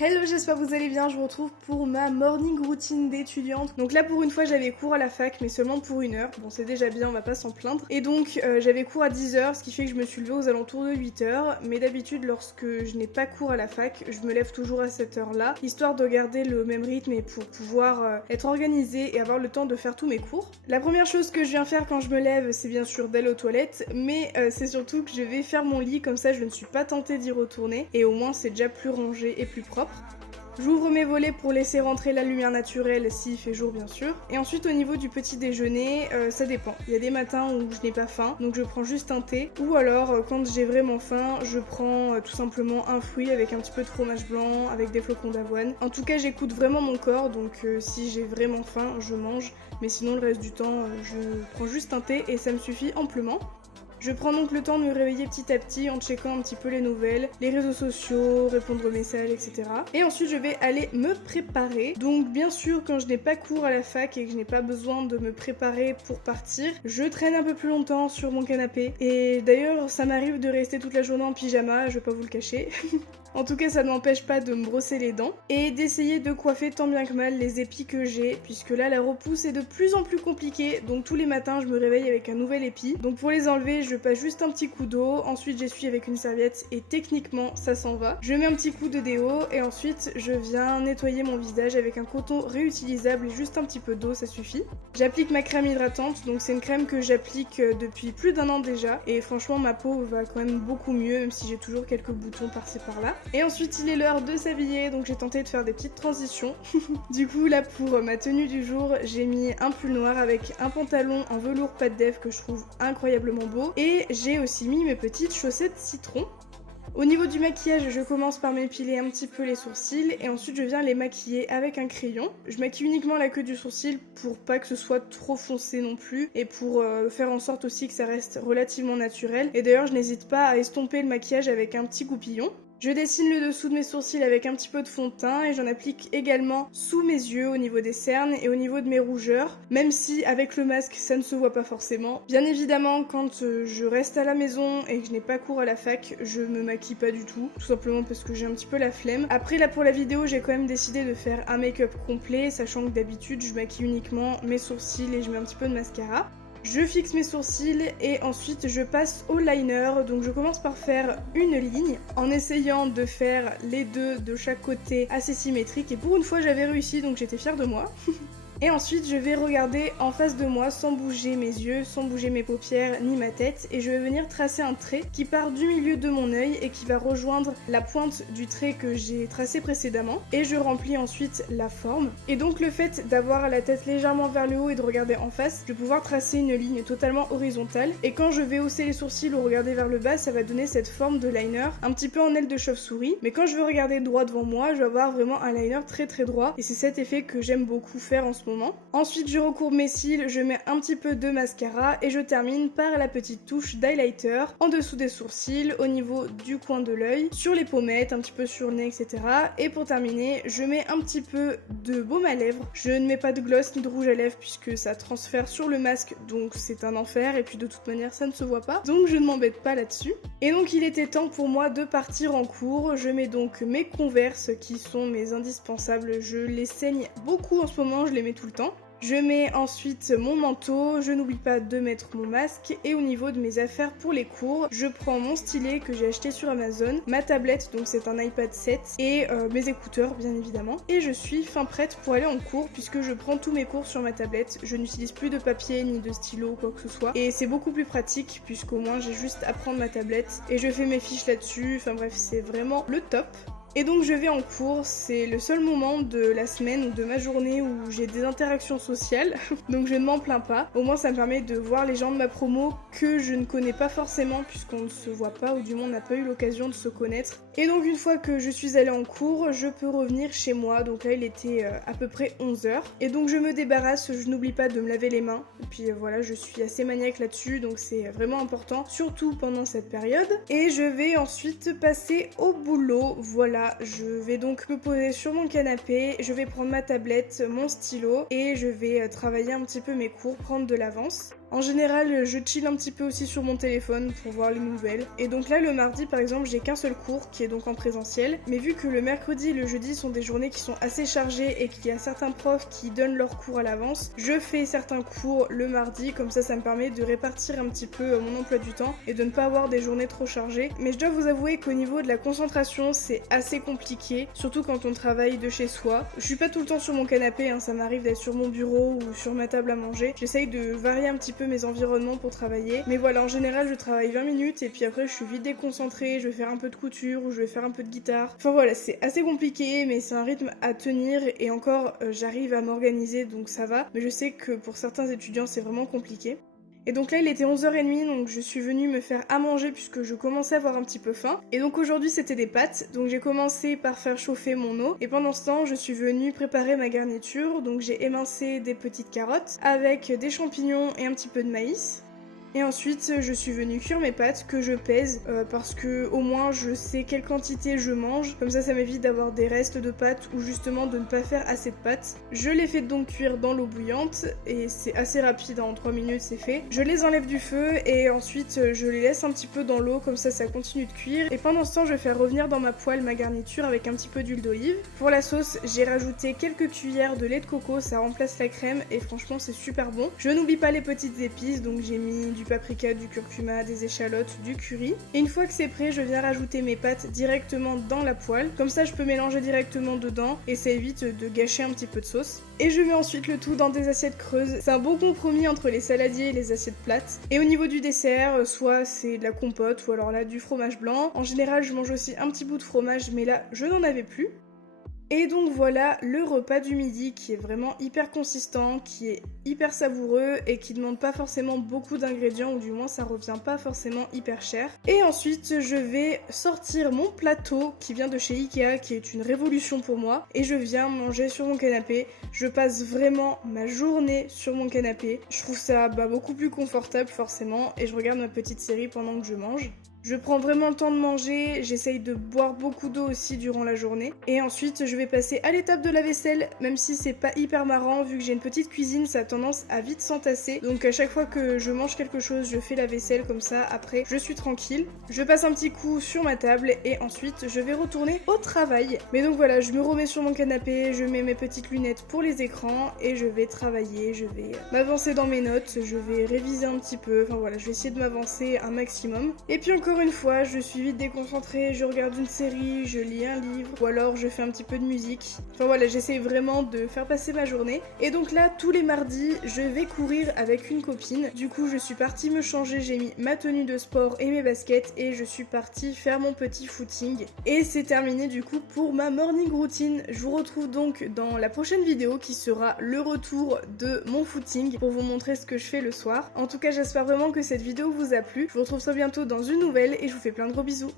Hello, j'espère que vous allez bien, je vous retrouve pour ma morning routine d'étudiante. Donc là pour une fois j'avais cours à la fac mais seulement pour 1 heure, bon c'est déjà bien, on va pas s'en plaindre. Et donc j'avais cours à 10 h, ce qui fait que je me suis levée aux alentours de 8 h. Mais d'habitude lorsque je n'ai pas cours à la fac, je me lève toujours à cette heure là, histoire de garder le même rythme et pour pouvoir être organisée et avoir le temps de faire tous mes cours. La première chose que je viens faire quand je me lève c'est bien sûr d'aller aux toilettes, mais c'est surtout que je vais faire mon lit, comme ça je ne suis pas tentée d'y retourner et au moins c'est déjà plus rangé et plus propre. J'ouvre mes volets pour laisser rentrer la lumière naturelle s'il fait jour bien sûr. Et ensuite au niveau du petit déjeuner, ça dépend. Il y a des matins où je n'ai pas faim, donc je prends juste un thé. Ou alors quand j'ai vraiment faim, je prends tout simplement un fruit avec un petit peu de fromage blanc, avec des flocons d'avoine. En tout cas j'écoute vraiment mon corps, donc si j'ai vraiment faim, je mange. Mais sinon le reste du temps, je prends juste un thé et ça me suffit amplement. Je prends donc le temps de me réveiller petit à petit en checkant un petit peu les nouvelles, les réseaux sociaux, répondre aux messages, etc. Et ensuite je vais aller me préparer. Donc bien sûr quand je n'ai pas cours à la fac et que je n'ai pas besoin de me préparer pour partir, je traîne un peu plus longtemps sur mon canapé. Et d'ailleurs ça m'arrive de rester toute la journée en pyjama, je vais pas vous le cacher. En tout cas, ça ne m'empêche pas de me brosser les dents et d'essayer de coiffer tant bien que mal les épis que j'ai, puisque là, la repousse est de plus en plus compliquée, donc tous les matins, je me réveille avec un nouvel épi. Donc pour les enlever, je passe juste un petit coup d'eau, ensuite j'essuie avec une serviette et techniquement, ça s'en va. Je mets un petit coup de déo et ensuite, je viens nettoyer mon visage avec un coton réutilisable et juste un petit peu d'eau, ça suffit. J'applique ma crème hydratante, donc c'est une crème que j'applique depuis plus d'1 an déjà, et franchement, ma peau va quand même beaucoup mieux, même si j'ai toujours quelques boutons par-ci par-là. Et ensuite il est l'heure de s'habiller, donc j'ai tenté de faire des petites transitions. Du coup là pour ma tenue du jour, j'ai mis un pull noir avec un pantalon en velours pâte d'Ève que je trouve incroyablement beau. Et j'ai aussi mis mes petites chaussettes citron. Au niveau du maquillage, je commence par m'épiler un petit peu les sourcils et ensuite je viens les maquiller avec un crayon. Je maquille uniquement la queue du sourcil pour pas que ce soit trop foncé non plus et pour faire en sorte aussi que ça reste relativement naturel. Et d'ailleurs je n'hésite pas à estomper le maquillage avec un petit goupillon. Je dessine le dessous de mes sourcils avec un petit peu de fond de teint et j'en applique également sous mes yeux au niveau des cernes et au niveau de mes rougeurs, même si avec le masque ça ne se voit pas forcément. Bien évidemment quand je reste à la maison et que je n'ai pas cours à la fac, je me maquille pas du tout simplement parce que j'ai un petit peu la flemme. Après là pour la vidéo j'ai quand même décidé de faire un make-up complet, sachant que d'habitude je maquille uniquement mes sourcils et je mets un petit peu de mascara. Je fixe mes sourcils et ensuite je passe au liner, donc je commence par faire une ligne en essayant de faire les deux de chaque côté assez symétriques et pour une fois j'avais réussi donc j'étais fière de moi. Et ensuite je vais regarder en face de moi sans bouger mes yeux, sans bouger mes paupières ni ma tête et je vais venir tracer un trait qui part du milieu de mon œil et qui va rejoindre la pointe du trait que j'ai tracé précédemment et je remplis ensuite la forme. Et donc le fait d'avoir la tête légèrement vers le haut et de regarder en face, je vais pouvoir tracer une ligne totalement horizontale et quand je vais hausser les sourcils ou regarder vers le bas, ça va donner cette forme de liner un petit peu en aile de chauve-souris. Mais quand je veux regarder droit devant moi, je vais avoir vraiment un liner très très droit et c'est cet effet que j'aime beaucoup faire en ce moment. Ensuite je recourbe mes cils, je mets un petit peu de mascara et je termine par la petite touche d'highlighter en dessous des sourcils, au niveau du coin de l'œil, sur les pommettes, un petit peu sur le nez, etc. Et pour terminer, je mets un petit peu de baume à lèvres. Je ne mets pas de gloss ni de rouge à lèvres puisque ça transfère sur le masque, donc c'est un enfer et puis de toute manière ça ne se voit pas, donc je ne m'embête pas là-dessus. Et donc il était temps pour moi de partir en cours. Je mets donc mes Converse qui sont mes indispensables, je les saigne beaucoup en ce moment, je les mets tout le temps. Je mets ensuite mon manteau, je n'oublie pas de mettre mon masque et au niveau de mes affaires pour les cours, je prends mon stylet que j'ai acheté sur Amazon, ma tablette, donc c'est un iPad 7 et mes écouteurs bien évidemment. Et je suis fin prête pour aller en cours puisque je prends tous mes cours sur ma tablette, je n'utilise plus de papier ni de stylo ou quoi que ce soit et c'est beaucoup plus pratique puisqu'au moins j'ai juste à prendre ma tablette et je fais mes fiches là-dessus, enfin bref c'est vraiment le top. Et donc je vais en cours, c'est le seul moment de la semaine ou de ma journée où j'ai des interactions sociales, donc je ne m'en plains pas. Au moins ça me permet de voir les gens de ma promo que je ne connais pas forcément puisqu'on ne se voit pas ou du moins on n'a pas eu l'occasion de se connaître. Et donc une fois que je suis allée en cours, je peux revenir chez moi, donc là il était à peu près 11 h. Et donc je me débarrasse, je n'oublie pas de me laver les mains. Et puis voilà, je suis assez maniaque là-dessus, donc c'est vraiment important, surtout pendant cette période. Et je vais ensuite passer au boulot, voilà. Je vais donc me poser sur mon canapé, je vais prendre ma tablette, mon stylo et je vais travailler un petit peu mes cours, prendre de l'avance. En général, je chill un petit peu aussi sur mon téléphone pour voir les nouvelles. Et donc là, le mardi par exemple, j'ai qu'un seul cours qui est donc en présentiel. Mais vu que le mercredi et le jeudi sont des journées qui sont assez chargées et qu'il y a certains profs qui donnent leurs cours à l'avance, je fais certains cours le mardi, comme ça me permet de répartir un petit peu mon emploi du temps et de ne pas avoir des journées trop chargées. Mais je dois vous avouer qu'au niveau de la concentration, c'est assez compliqué, surtout quand on travaille de chez soi. Je suis pas tout le temps sur mon canapé, hein, ça m'arrive d'être sur mon bureau ou sur ma table à manger. J'essaye de varier un petit peu mes environnements pour travailler. Mais voilà, en général, je travaille 20 minutes et puis après, je suis vite déconcentrée, je vais faire un peu de couture ou je vais faire un peu de guitare. Enfin voilà, c'est assez compliqué, mais c'est un rythme à tenir et encore, j'arrive à m'organiser donc ça va. Mais je sais que pour certains étudiants, c'est vraiment compliqué. Et donc là il était 11h30 donc je suis venue me faire à manger puisque je commençais à avoir un petit peu faim. Et donc aujourd'hui c'était des pâtes, donc j'ai commencé par faire chauffer mon eau. Et pendant ce temps je suis venue préparer ma garniture, donc j'ai émincé des petites carottes avec des champignons et un petit peu de maïs. Et ensuite, je suis venue cuire mes pâtes que je pèse parce que au moins je sais quelle quantité je mange. Comme ça m'évite d'avoir des restes de pâtes ou justement de ne pas faire assez de pâtes. Je les fais donc cuire dans l'eau bouillante et c'est assez rapide, en 3 minutes c'est fait. Je les enlève du feu et ensuite je les laisse un petit peu dans l'eau, comme ça continue de cuire. Et pendant ce temps, je vais faire revenir dans ma poêle ma garniture avec un petit peu d'huile d'olive. Pour la sauce, j'ai rajouté quelques cuillères de lait de coco, ça remplace la crème et franchement c'est super bon. Je n'oublie pas les petites épices, donc j'ai mis du paprika, du curcuma, des échalotes, du curry. Et une fois que c'est prêt, je viens rajouter mes pâtes directement dans la poêle. Comme ça, je peux mélanger directement dedans et ça évite de gâcher un petit peu de sauce. Et je mets ensuite le tout dans des assiettes creuses. C'est un bon compromis entre les saladiers et les assiettes plates. Et au niveau du dessert, soit c'est de la compote ou alors là du fromage blanc. En général, je mange aussi un petit bout de fromage, mais là, je n'en avais plus. Et donc voilà le repas du midi qui est vraiment hyper consistant, qui est hyper savoureux et qui demande pas forcément beaucoup d'ingrédients, ou du moins ça revient pas forcément hyper cher. Et ensuite je vais sortir mon plateau qui vient de chez Ikea, qui est une révolution pour moi, et je viens manger sur mon canapé. Je passe vraiment ma journée sur mon canapé. Je trouve ça beaucoup plus confortable forcément, et je regarde ma petite série pendant que je mange. Je prends vraiment le temps de manger, j'essaye de boire beaucoup d'eau aussi durant la journée. Et ensuite, je vais passer à l'étape de la vaisselle, même si c'est pas hyper marrant, vu que j'ai une petite cuisine, ça a tendance à vite s'entasser. Donc à chaque fois que je mange quelque chose, je fais la vaisselle comme ça, après je suis tranquille. Je passe un petit coup sur ma table et ensuite je vais retourner au travail. Mais donc voilà, je me remets sur mon canapé, je mets mes petites lunettes pour les écrans et je vais travailler, je vais m'avancer dans mes notes, je vais réviser un petit peu, enfin voilà, je vais essayer de m'avancer un maximum. Et puis encore une fois, je suis vite déconcentrée, je regarde une série, je lis un livre, ou alors je fais un petit peu de musique. Enfin voilà, j'essaie vraiment de faire passer ma journée. Et donc là, tous les mardis, je vais courir avec une copine. Du coup, je suis partie me changer, j'ai mis ma tenue de sport et mes baskets, et je suis partie faire mon petit footing. Et c'est terminé du coup pour ma morning routine. Je vous retrouve donc dans la prochaine vidéo qui sera le retour de mon footing pour vous montrer ce que je fais le soir. En tout cas, j'espère vraiment que cette vidéo vous a plu. Je vous retrouve très bientôt dans une nouvelle et je vous fais plein de gros bisous.